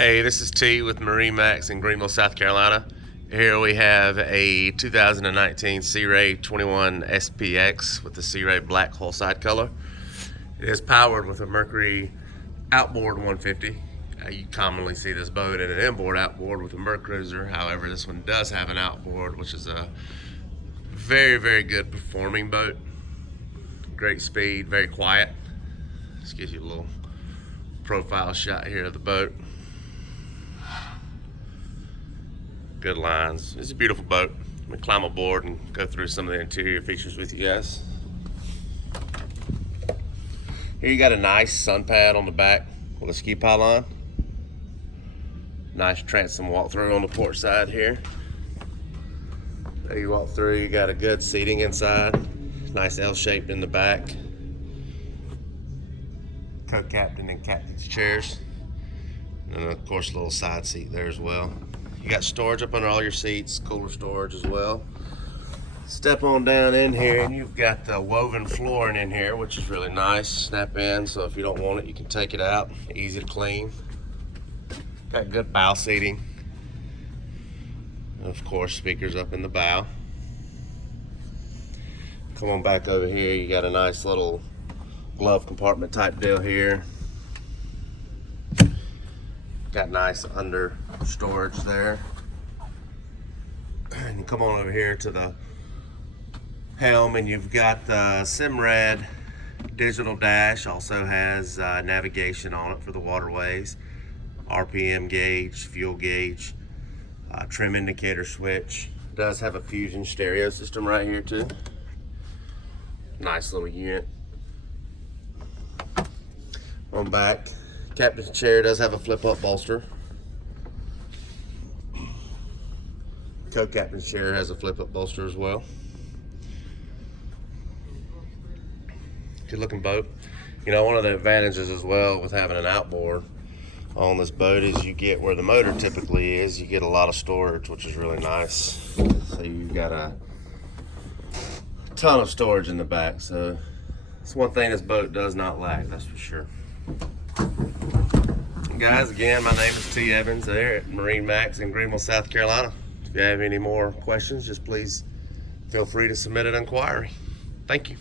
Hey, this is T with MarineMax in Greenville, South Carolina. Here we have a 2019 Sea Ray 21 SPX with the Sea Ray black hull side color. It is powered with a Mercury Outboard 150. You commonly see this boat in an inboard outboard with a Mercruiser. However, this one does have an outboard, which is a very good performing boat. Great speed, very quiet. This gives you a little profile shot here of the boat. Good lines. It's a beautiful boat. I'm gonna climb aboard and go through some of the interior features with you guys. Here you got a nice sun pad on the back with a ski pylon. Nice transom walk through on the port side here. There you walk through, you got a good seating inside. Nice L-shaped in the back. Co-captain and captain's chairs. And of course a little side seat there as well. You got storage up under all your seats, cooler storage as well. Step on down in here and you've got the woven flooring in here, which is really nice. Snap in, so if you don't want it, you can take it out. Easy to clean. Got good bow seating. And of course, speakers up in the bow. Come on back over here, you got a nice little glove compartment type deal here. Got nice under storage there. And you come on over here to the helm and you've got the Simrad digital dash. Also has navigation on it for the waterways. RPM gauge, fuel gauge, trim indicator switch. It does have a Fusion stereo system right here too. Nice little unit. On back, captain's chair does have a flip-up bolster. Co-captain's chair has a flip-up bolster as well. Good looking boat. You know, one of the advantages as well with having an outboard on this boat is you get where the motor typically is, you get a lot of storage, which is really nice. So you've got a ton of storage in the back. So it's one thing this boat does not lack, that's for sure. Guys, again, my name is T. Evans there at MarineMax in Greenville, South Carolina. If you have any more questions, just please feel free to submit an inquiry. Thank you.